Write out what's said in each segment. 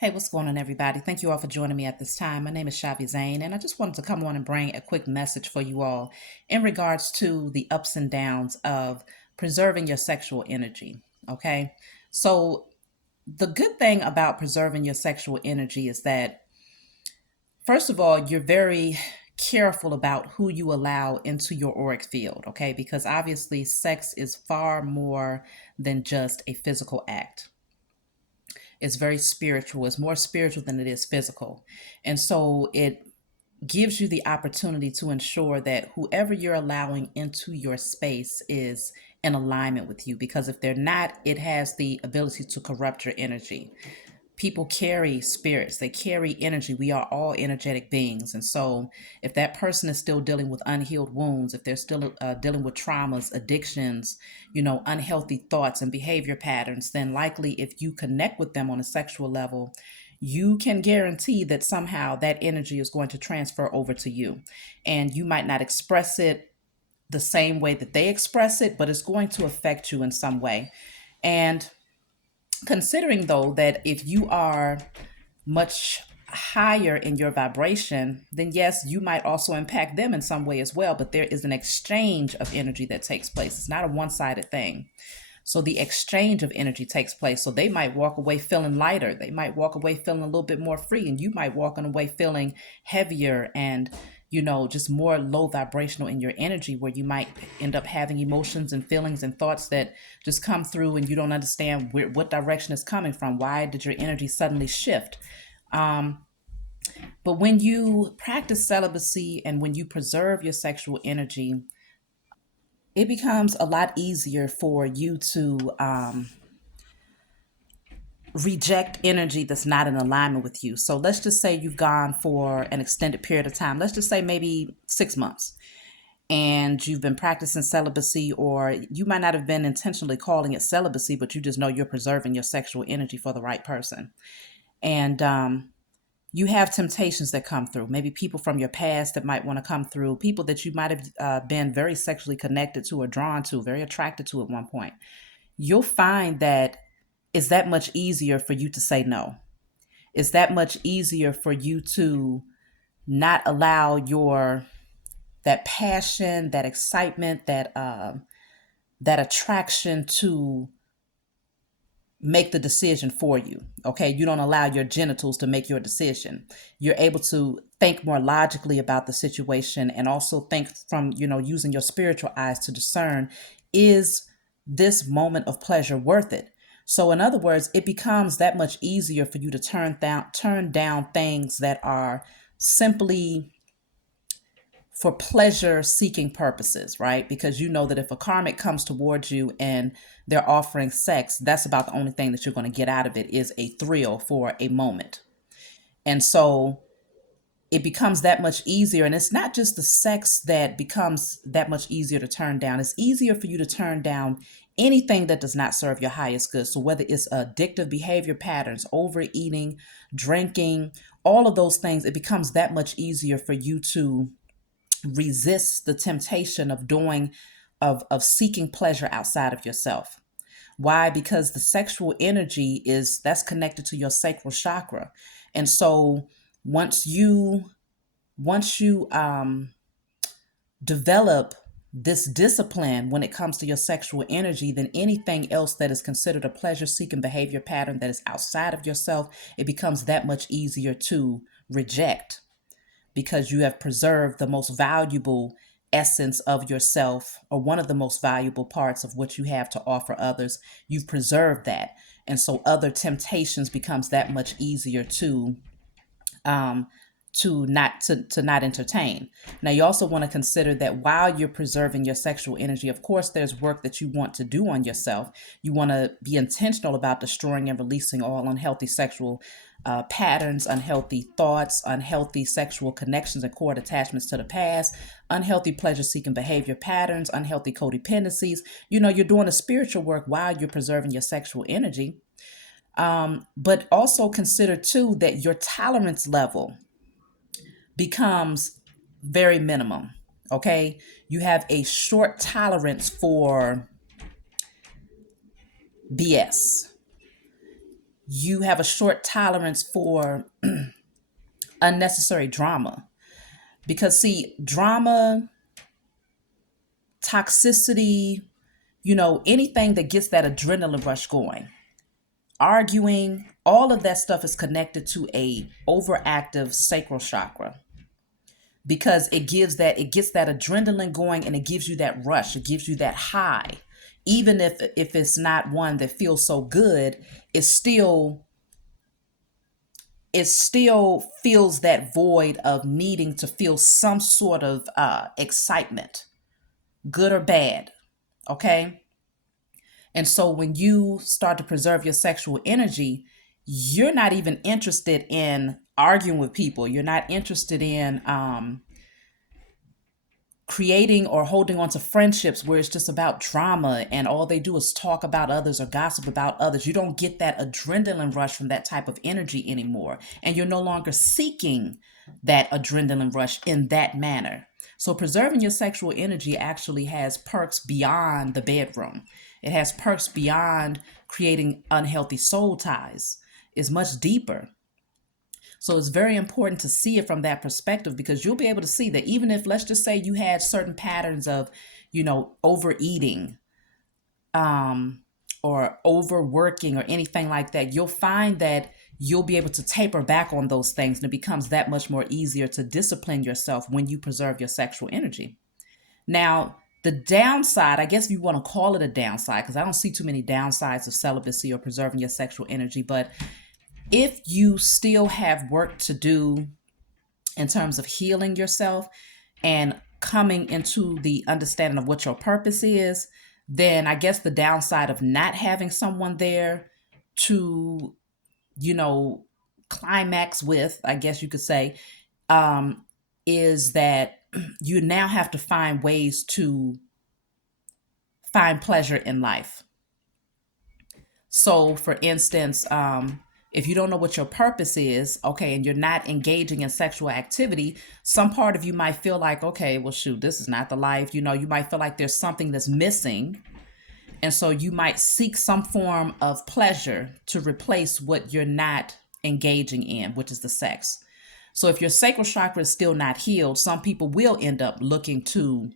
Hey, what's going on, everybody? Thank you all for joining me at this time. My name is Shavi Zane, and I just wanted to come on and bring a quick message for you all in regards to the ups and downs of preserving your sexual energy. Okay. So, the good thing about preserving your sexual energy is that, first of all, you're very careful about who you allow into your auric field. Okay. Because obviously, sex is far more than just a physical act. It's very spiritual. It's more spiritual than it is physical. And so it gives you the opportunity to ensure that whoever you're allowing into your space is in alignment with you. Because if they're not, it has the ability to corrupt your energy. People carry spirits, they carry energy. We are all energetic beings. And so, if that person is still dealing with unhealed wounds, if they're still dealing with traumas, addictions, unhealthy thoughts and behavior patterns, then likely if you connect with them on a sexual level, you can guarantee that somehow that energy is going to transfer over to you. And you might not express it the same way that they express it, but it's going to affect you in some way. And considering though that if you are much higher in your vibration, then yes, you might also impact them in some way as well. But there is an exchange of energy that takes place. It's not a one sided thing. So the exchange of energy takes place. So they might walk away feeling lighter. They might walk away feeling a little bit more free, and you might walk away feeling heavier and just more low vibrational in your energy, where you might end up having emotions and feelings and thoughts that just come through and you don't understand what direction is coming from. Why did your energy suddenly shift? But when you practice celibacy and when you preserve your sexual energy, it becomes a lot easier for you to reject energy that's not in alignment with you. So let's just say you've gone for an extended period of time. Let's just say maybe 6 months, and you've been practicing celibacy, or you might not have been intentionally calling it celibacy, but you just know you're preserving your sexual energy for the right person. And you have temptations that come through, maybe people from your past that might want to come through, people that you might have been very sexually connected to or drawn to, very attracted to at one point. You'll find that it's that much easier for you to say no. It's that much easier for you to not allow your that passion, that excitement, that attraction to make the decision for you. Okay. You don't allow your genitals to make your decision. You're able to think more logically about the situation, and also think from, using your spiritual eyes to discern, is this moment of pleasure worth it? So in other words, it becomes that much easier for you to turn down things that are simply for pleasure seeking purposes, right? Because you know that if a karmic comes towards you and they're offering sex, that's about the only thing that you're going to get out of it, is a thrill for a moment. And so it becomes that much easier. And it's not just the sex that becomes that much easier to turn down. It's easier for you to turn down anything that does not serve your highest good. So whether it's addictive behavior patterns, overeating, drinking, all of those things, it becomes that much easier for you to resist the temptation of doing of seeking pleasure outside of yourself. Why? Because the sexual energy is that's connected to your sacral chakra. And so once you once you develop this discipline when it comes to your sexual energy, then anything else that is considered a pleasure seeking behavior pattern that is outside of yourself, it becomes that much easier to reject, because you have preserved the most valuable essence of yourself, or one of the most valuable parts of what you have to offer others. You've preserved that. And so other temptations becomes that much easier um to not entertain. Now you also want to consider that while you're preserving your sexual energy, of course there's work that you want to do on yourself. You want to be intentional about destroying and releasing all unhealthy sexual patterns, unhealthy thoughts, unhealthy sexual connections and cord attachments to the past, unhealthy pleasure seeking behavior patterns, unhealthy codependencies. You're doing the spiritual work while you're preserving your sexual energy. But also consider too that your tolerance level becomes very minimum. Okay. You have a short tolerance for BS. You have a short tolerance for unnecessary drama. Because, see, drama, toxicity, anything that gets that adrenaline rush going, arguing, all of that stuff is connected to a overactive sacral chakra, because it gets that adrenaline going, and it gives you that rush, it gives you that high. Even if it's not one that feels so good, it still it still feels that void of needing to feel some sort of excitement, good or bad. Okay. And so when you start to preserve your sexual energy, you're not even interested in arguing with people. You're not interested in creating or holding on to friendships where it's just about drama and all they do is talk about others or gossip about others. You don't get that adrenaline rush from that type of energy anymore. And you're no longer seeking that adrenaline rush in that manner. So preserving your sexual energy actually has perks beyond the bedroom. It has perks beyond creating unhealthy soul ties. It's much deeper. So it's very important to see it from that perspective, because you'll be able to see that even if, let's just say, you had certain patterns of, overeating, um, or overworking or anything like that, you'll find that you'll be able to taper back on those things, and it becomes that much more easier to discipline yourself when you preserve your sexual energy. Now, the downside, I guess if you want to call it a downside, because I don't see too many downsides of celibacy or preserving your sexual energy, but if you still have work to do in terms of healing yourself and coming into the understanding of what your purpose is, then I guess the downside of not having someone there to, you know, climax with, I guess you could say, is that you now have to find ways to find pleasure in life. So, for instance, if you don't know what your purpose is, okay, and you're not engaging in sexual activity, some part of you might feel like, okay, well, shoot, this is not the life. You might feel like there's something that's missing. And so you might seek some form of pleasure to replace what you're not engaging in, which is the sex. So if your sacral chakra is still not healed, some people will end up looking to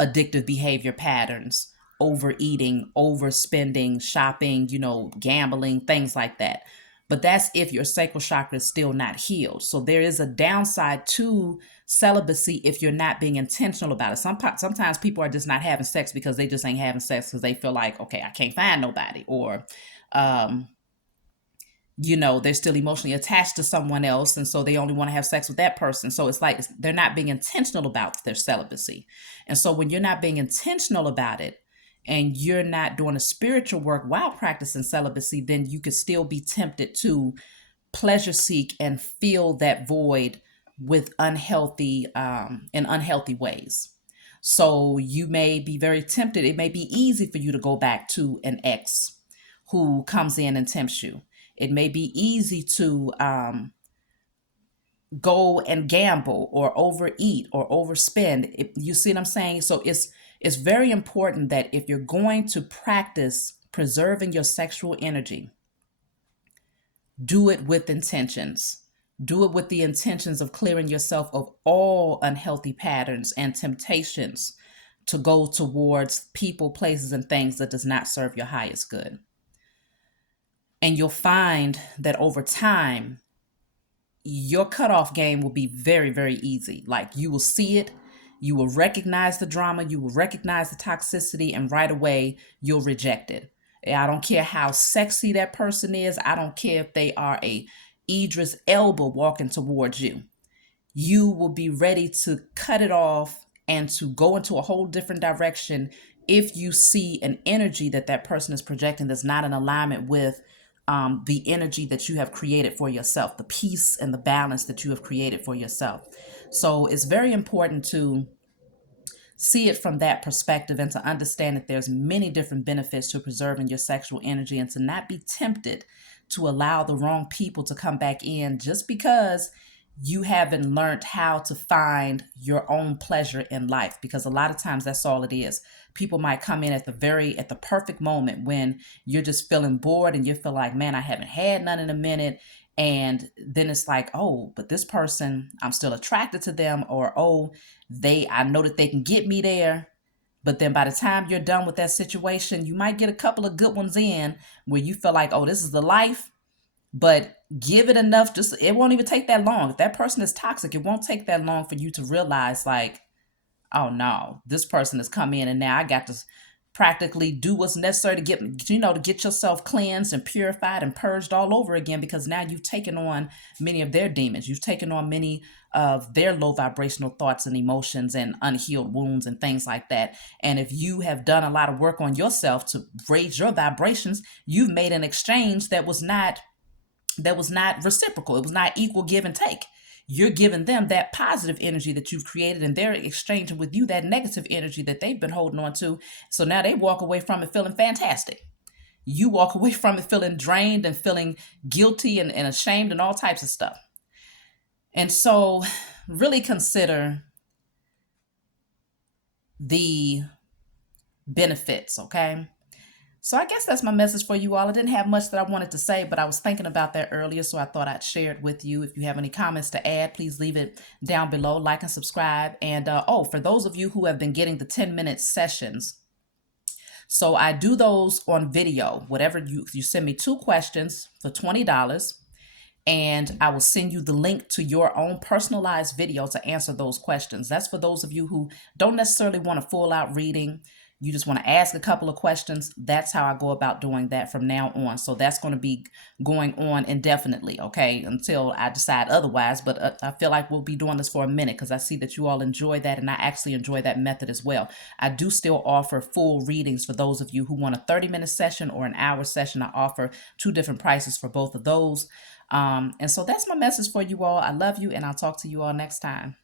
addictive behavior patterns, overeating, overspending, shopping, gambling, things like that. But that's if your sacral chakra is still not healed. So there is a downside to celibacy if you're not being intentional about it. Sometimes people are just not having sex because they just ain't having sex because they feel like, okay, I can't find nobody, or they're still emotionally attached to someone else, and so they only want to have sex with that person. So it's like they're not being intentional about their celibacy. And so when you're not being intentional about it, and you're not doing a spiritual work while practicing celibacy, then you could still be tempted to pleasure seek and fill that void with in unhealthy ways. So you may be very tempted. It may be easy for you to go back to an ex who comes in and tempts you. It may be easy to go and gamble or overeat or overspend. You see what I'm saying? So it's very important that if you're going to practice preserving your sexual energy, do it with intentions. Do it with the intentions of clearing yourself of all unhealthy patterns and temptations to go towards people, places, and things that does not serve your highest good. And you'll find that over time, your cutoff game will be very, very easy. Like, you will see it, you will recognize the drama, you will recognize the toxicity, and right away you'll reject it. I don't care how sexy that person is. I don't care if they are a Idris Elba walking towards you. You will be ready to cut it off and to go into a whole different direction if you see an energy that person is projecting that's not in alignment with the energy that you have created for yourself, the peace and the balance that you have created for yourself. So it's very important to see it from that perspective and to understand that there's many different benefits to preserving your sexual energy, and to not be tempted to allow the wrong people to come back in just because you haven't learned how to find your own pleasure in life, because a lot of times that's all it is. People might come in at the perfect moment when you're just feeling bored and you feel like, man, I haven't had none in a minute. And then it's like, oh, but this person, I'm still attracted to them, or oh, I know that they can get me there. But then by the time you're done with that situation, you might get a couple of good ones in where you feel like, oh, this is the life. But give it enough, just it won't even take that long. If that person is toxic, it won't take that long for you to realize, like, oh no, this person has come in and now I got to practically do what's necessary to get yourself cleansed and purified and purged all over again, because now you've taken on many of their demons. You've taken on many of their low vibrational thoughts and emotions and unhealed wounds and things like that. And if you have done a lot of work on yourself to raise your vibrations, you've made an exchange that was not reciprocal. It was not equal give and take. You're giving them that positive energy that you've created, and they're exchanging with you that negative energy that they've been holding on to. So now they walk away from it feeling fantastic. You walk away from it feeling drained and feeling guilty and ashamed and all types of stuff. And so, really consider the benefits, okay? So I guess that's my message for you all. I didn't have much that I wanted to say, but I was thinking about that earlier, so I thought I'd share it with you. If you have any comments to add, please leave it down below, like and subscribe. And for those of you who have been getting the 10-minute sessions, so I do those on video. Whatever you send me 2 questions for $20, and I will send you the link to your own personalized video to answer those questions. That's for those of you who don't necessarily want a full out reading. You just want to ask a couple of questions. That's how I go about doing that from now on. So that's going to be going on indefinitely, okay, until I decide otherwise. But I feel like we'll be doing this for a minute because I see that you all enjoy that, and I actually enjoy that method as well. I do still offer full readings for those of you who want a 30-minute session or an hour session. I offer 2 different prices for both of those. And so that's my message for you all. I love you, and I'll talk to you all next time.